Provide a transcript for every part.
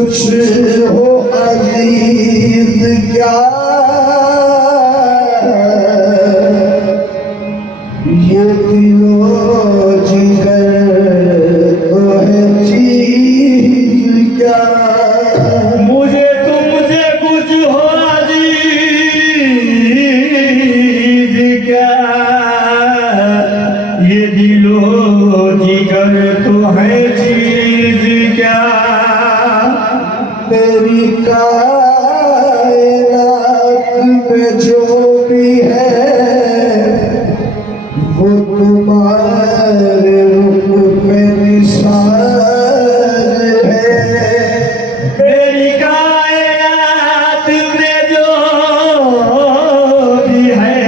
कुछ हो अजीज क्या ये दिलो जिगर तो है चीज क्या मुझे तुमसे कुछ हो अजीज क्या ये दिलो जिगर तो है चीज क्या मेरी कायनात में जो भी है वो तुम्हारे रूप पे निसार है मेरी कायनात में जो भी है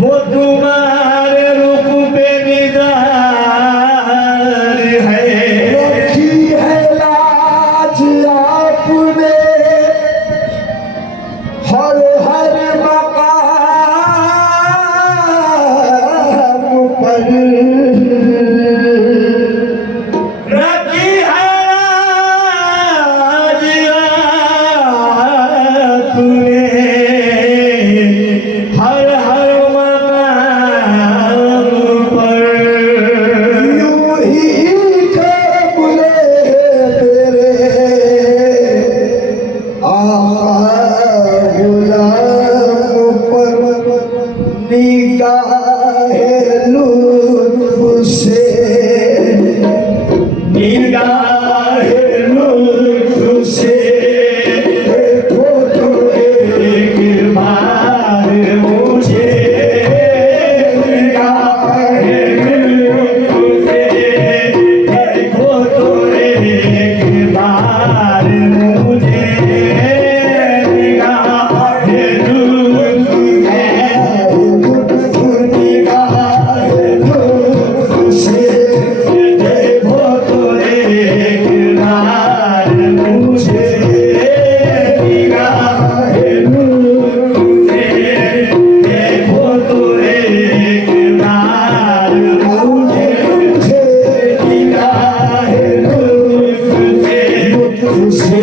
वो तुम्हारे रूप पे निगार है रखी है लाज आपने हर हर मकाम पर रखी है आज आपने हर हर मकाम पर यूं ही कबूले तेरे आका गुलाम पर निगाहे लुत्फ से निगाहे लुत्फ से देखो तो एक बार मुझे निगाहे लुत्फ से देखो तो एक बार मुझे निगाहे लुत्फ से निगाहे लुत्फ से देखो तो एक बार मुझे निगाहे लुत्फ से देखो तो एक बार मुझे निगाहे लुत्फ से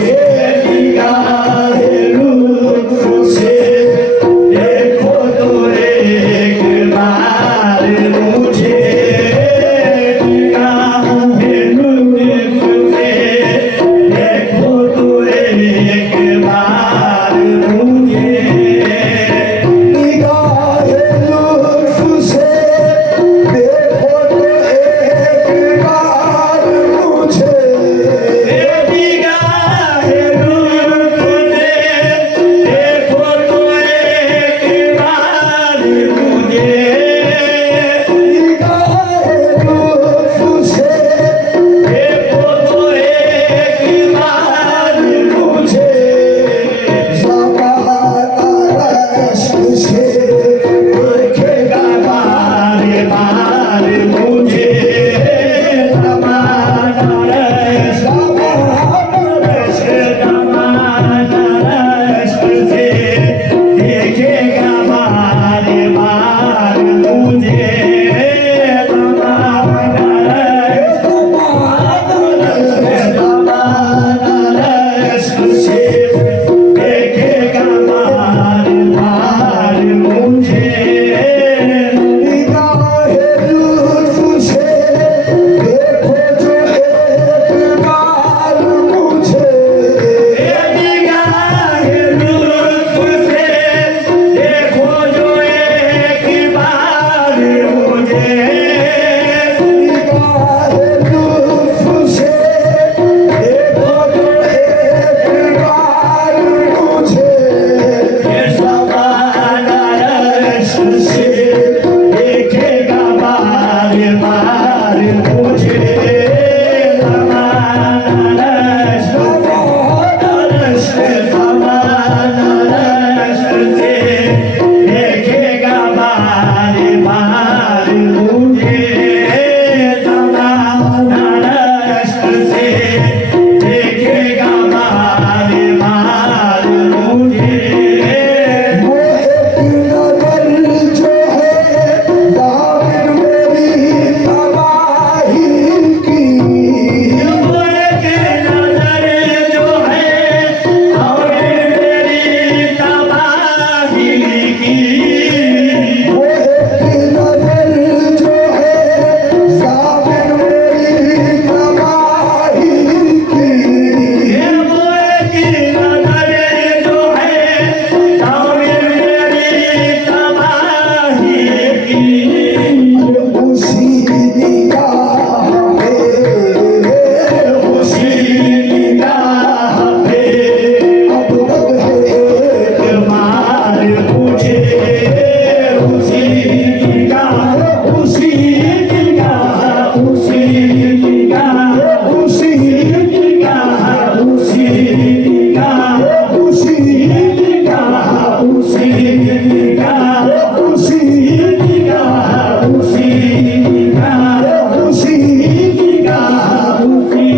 निगाहे लुत्फ से देखो तो एक बार मुझे निगाहे लुत्फ से देखो तो एक बार मुझे निगाहे लुत्फ से देखो तो एक बार मुझे निगाहे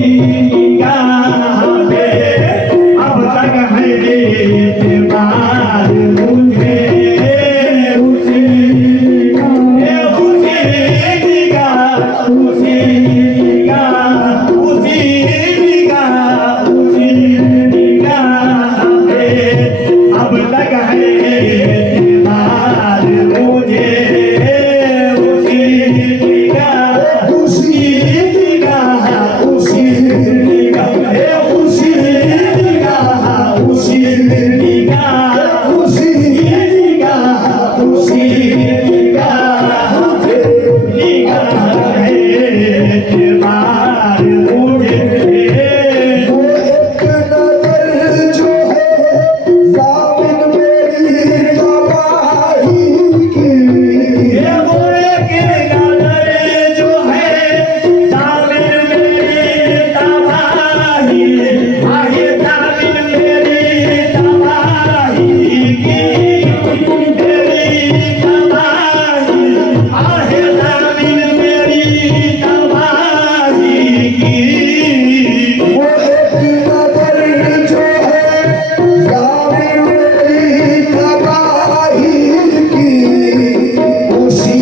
निगाह पे अब तक है एतबार मुझे उसी निगाह उसी निगाह उसी निगाह उसी निगाह पे अब तक है एतबार मुझे उसी निगाह उसी निगाह उसी निगाह उसी निगाह उसी निगाह उसी निगाह उसी निगाह पे निगाह है एतबार मुझे वो एक नजर जो है साबिन मेरी तबाही की ये मोरे के नजर जो है साबिर मेरी तबाही आहे साबिर मेरी तबाही की मेरी तबाही आहे साबिर मेरी तबाही की वो एक नजर जो है साबिन मेरी तबाही की उसी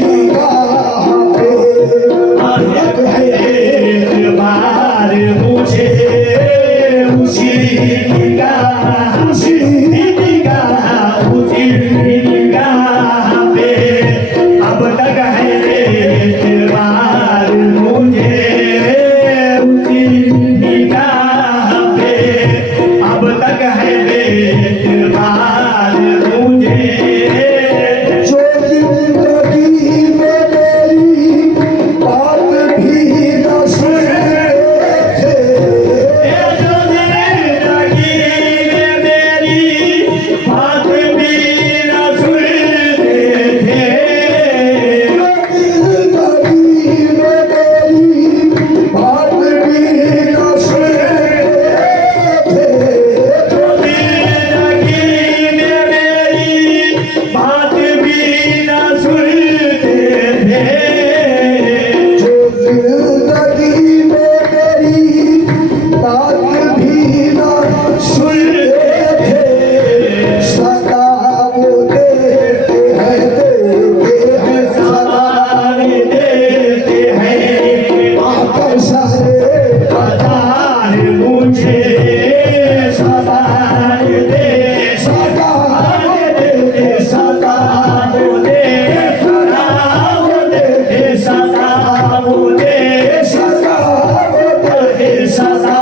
निगाह पे एतबार मुझे उसी निगाह उसी निगाह उसी निगाह पे अब तक है एतबार मुझे उसी निगाह पे अब तक है एतबार मुझे जो जिंदगी में मेरी बात भी न सुनते थे जो जिंदगी में मेरी बात भी न सुनते थे जिंदगी में मेरी बात भी न सुनते थे जो जिंदगी में मेरी बात भी न सुनते थे जो जिंदगी में मेरी बात भी न सुनते थे सदा वो देते हैं सदा देते हैं आकर सारे पतार मुझे सवार दे सदा दे सदा दे सदा दे सदा दे सदा सदा